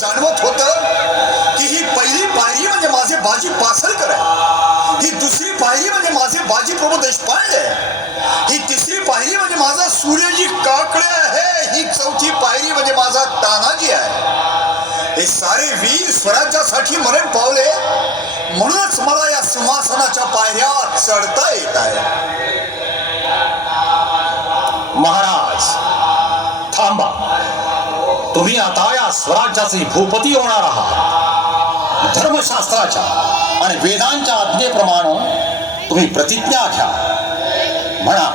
जाणवत होतं की ही पहिली पायरी म्हणजे माझे बाजी पासलकर आहे, ही दुसरी पायरी म्हणजे माझे बाजी प्रभू देशपांडे आहे, ही तिसरी पायरी म्हणजे माझा सूर्यजी काकडे आहे, ही चौथी पायरी म्हणजे माझा तानाजी आहे. हे सारे वीर स्वराज्यासाठी मरण पावले, म्हणूनच मला या सिंहासनाच्या पायऱ्या चढता येत आहे. महाराज थांबा, तुम्ही आता या स्वराज्याचे भूपती होणार आहात. धर्मशास्त्राच्या आणि वेदांच्या आज्ञेप्रमाणे तुम्ही प्रतिज्ञा घ्या. म्हणा,